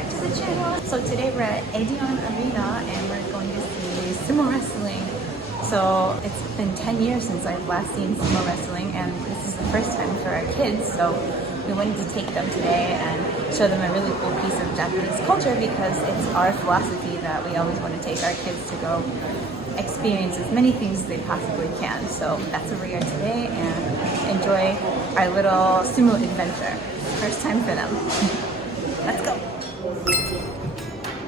back to the channel. So today we're at Edion Arena and we're going to see sumo wrestling. So it's been 10 years since I've last seen sumo wrestling, and this is the first time for our kids, so we wanted to take them today and show them a really cool piece of Japanese culture, because it's our philosophy that we always want to take our kids to go experience as many things as they possibly can. So that's where we are today, and enjoy our little sumo adventure. First time for them. Let's go!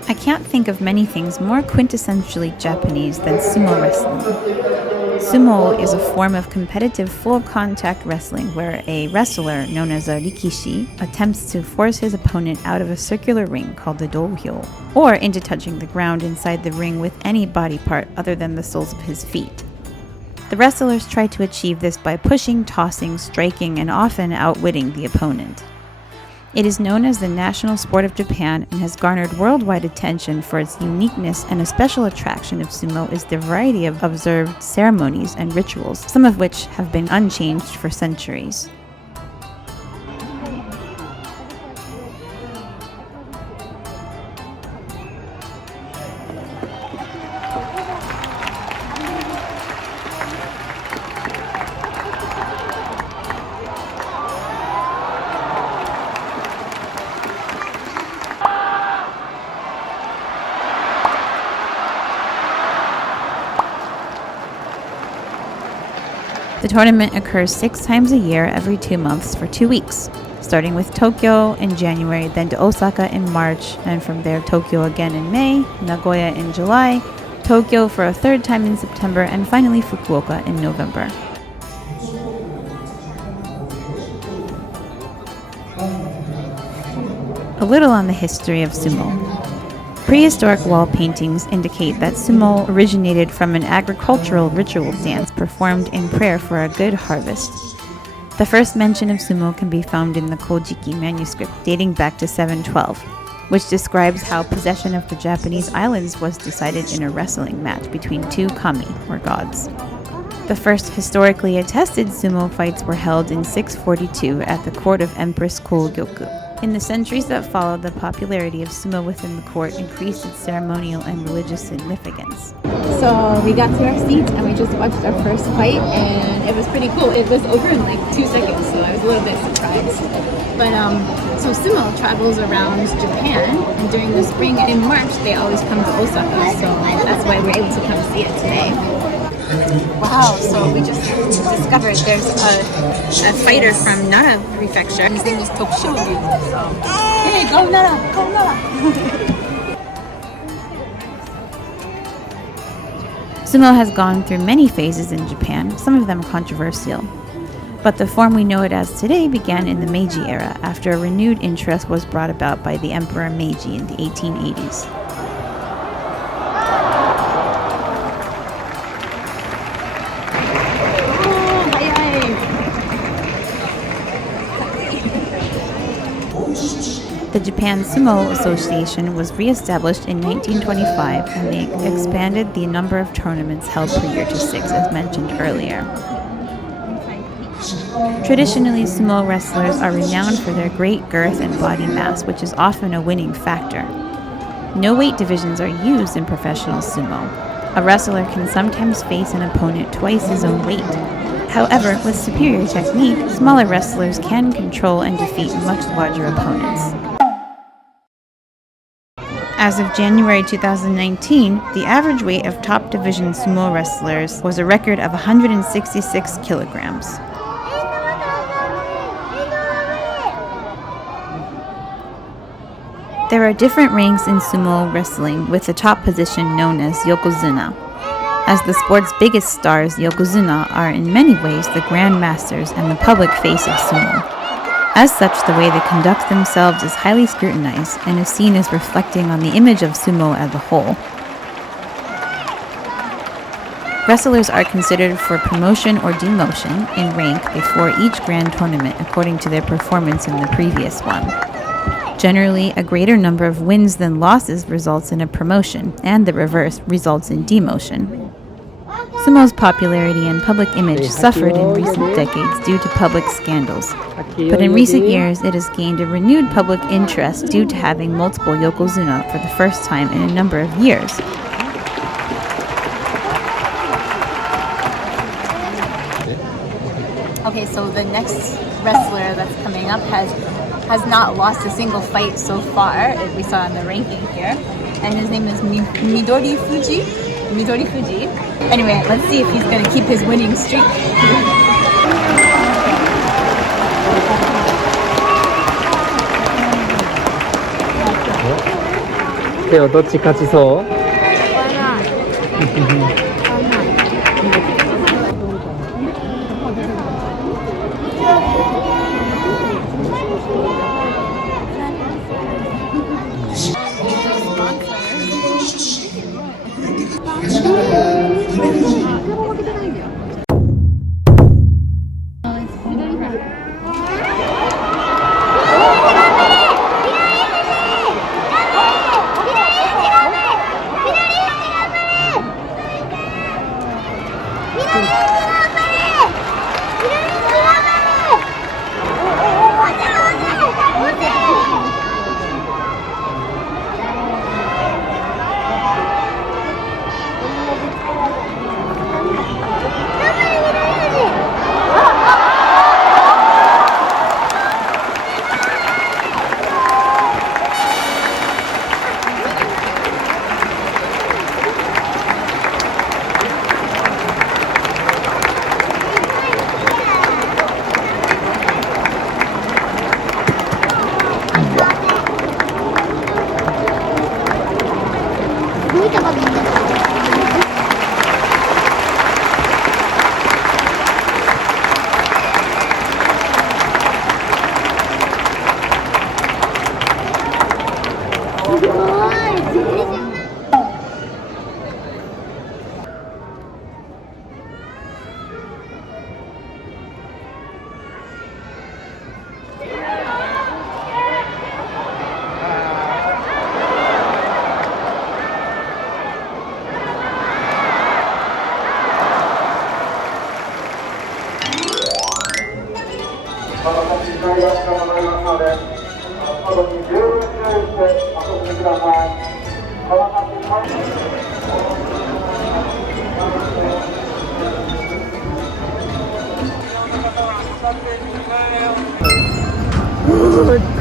I can't think of many things more quintessentially Japanese than sumo wrestling. Sumo is a form of competitive full-contact wrestling where a wrestler, known as a rikishi, attempts to force his opponent out of a circular ring called the dohyo, or into touching the ground inside the ring with any body part other than the soles of his feet. The wrestlers try to achieve this by pushing, tossing, striking, and often outwitting the opponent. It is known as the national sport of Japan and has garnered worldwide attention for its uniqueness, and a special attraction of sumo is the variety of observed ceremonies and rituals, some of which have been unchanged for centuries. The tournament occurs 6 times a year every 2 months for 2 weeks, starting with Tokyo in January, then to Osaka in March, and from there Tokyo again in May, Nagoya in July, Tokyo for a 3rd time in September, and finally Fukuoka in November. A little on the history of sumo. Prehistoric wall paintings indicate that sumo originated from an agricultural ritual dance performed in prayer for a good harvest. The first mention of sumo can be found in the Kojiki manuscript dating back to 712, which describes how possession of the Japanese islands was decided in a wrestling match between 2 kami, or gods. The first historically attested sumo fights were held in 642 at the court of Empress Kogyoku. In the centuries that followed, the popularity of sumo within the court increased its ceremonial and religious significance. So we got to our seats and we just watched our first fight, and it was pretty cool. It was over in like 2 seconds, so I was a little bit surprised. But so sumo travels around Japan, and during the spring in March they always come to Osaka, so that's why we're able to come see it today. Wow, so we just discovered there's a fighter from Nara Prefecture. His name is Tokushogi. So, hey, go Nara! Go Nara! Sumo has gone through many phases in Japan, some of them controversial. But the form we know it as today began in the Meiji era, after a renewed interest was brought about by the Emperor Meiji in the 1880s. The Japan Sumo Association was re-established in 1925, and they expanded the number of tournaments held per year to 6, as mentioned earlier. Traditionally, sumo wrestlers are renowned for their great girth and body mass, which is often a winning factor. No weight divisions are used in professional sumo. A wrestler can sometimes face an opponent twice his own weight. However, with superior technique, smaller wrestlers can control and defeat much larger opponents. As of January 2019, the average weight of top division sumo wrestlers was a record of 166 kilograms. There are different ranks in sumo wrestling, with the top position known as yokozuna. As the sport's biggest stars, yokozuna are in many ways the grandmasters and the public face of sumo. As such, the way they conduct themselves is highly scrutinized and is seen as reflecting on the image of sumo as a whole. Wrestlers are considered for promotion or demotion in rank before each grand tournament according to their performance in the previous one. Generally, a greater number of wins than losses results in a promotion, and the reverse results in demotion. Sumo's popularity and public image suffered in recent decades due to public scandals. But in recent years, it has gained a renewed public interest due to having multiple yokozuna for the first time in a number of years. Okay, so the next wrestler that's coming up has not lost a single fight so far. We saw in the ranking here, and his name is Midori Fuji. Anyway, let's see if he's gonna keep his winning streak. ではどっち勝ちそう？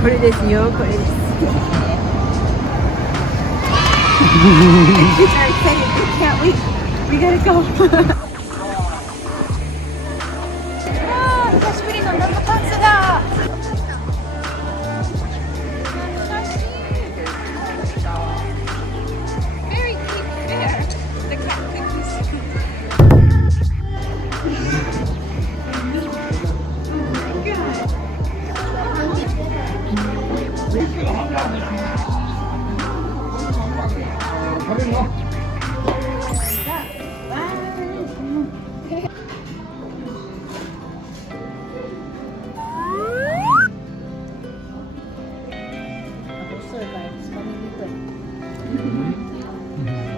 これですよ、これです。Kids are excited. They can't wait. We gotta go. 久しぶりの生パンツだ。Very deep there. The cat cookies.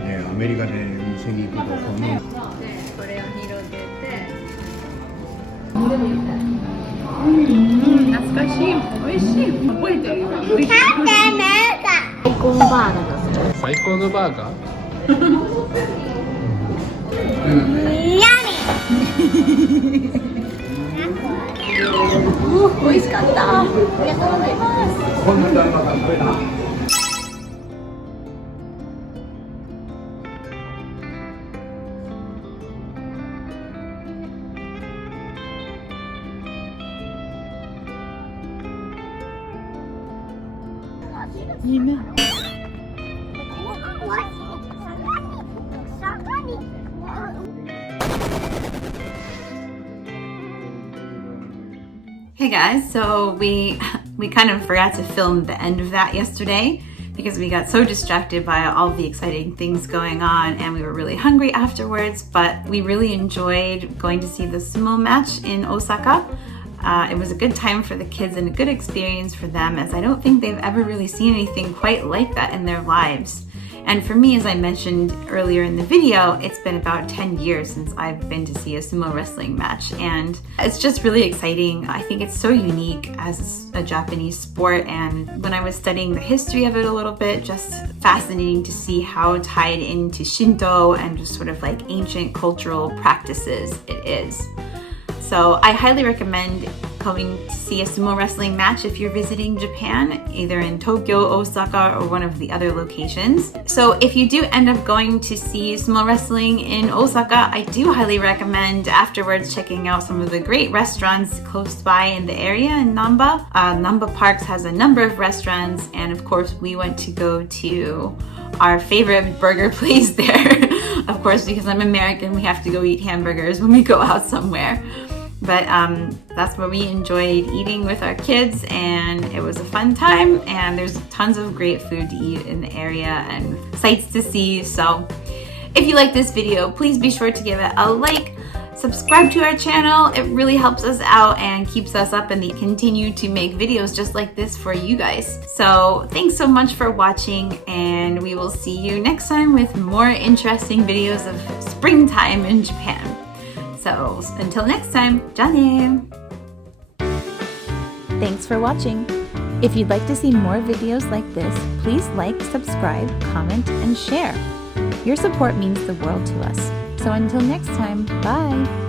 네, 아메리카 내 음식이 그거 거는 사이코노 바가. Hey guys, so we kind of forgot to film the end of that yesterday because we got so distracted by all the exciting things going on and we were really hungry afterwards, but we really enjoyed going to see the sumo match in Osaka. It was a good time for the kids and a good experience for them, as I don't think they've ever really seen anything quite like that in their lives. And for me, as I mentioned earlier in the video, it's been about 10 years since I've been to see a sumo wrestling match, and it's just really exciting. I think it's so unique as a Japanese sport, and when I was studying the history of it a little bit, just fascinating to see how tied into Shinto and just sort of like ancient cultural practices it is. So I highly recommend coming to see a sumo wrestling match if you're visiting Japan, either in Tokyo, Osaka, or one of the other locations. So if you do end up going to see sumo wrestling in Osaka, I do highly recommend afterwards checking out some of the great restaurants close by in the area in Namba. Namba Parks has a number of restaurants, and of course we went to go to our favorite burger place there. Of course, because I'm American, we have to go eat hamburgers when we go out somewhere. But that's where we enjoyed eating with our kids, and it was a fun time, and there's tons of great food to eat in the area and sights to see. So if you like this video, please be sure to give it a like, subscribe to our channel. It really helps us out and keeps us up, and we continue to make videos just like this for you guys. So thanks so much for watching, and we will see you next time with more interesting videos of springtime in Japan. So until next time, ¡Jane! Thanks for watching. If you'd like to see more videos like this, please like, subscribe, comment, and share. Your support means the world to us. So until next time, bye!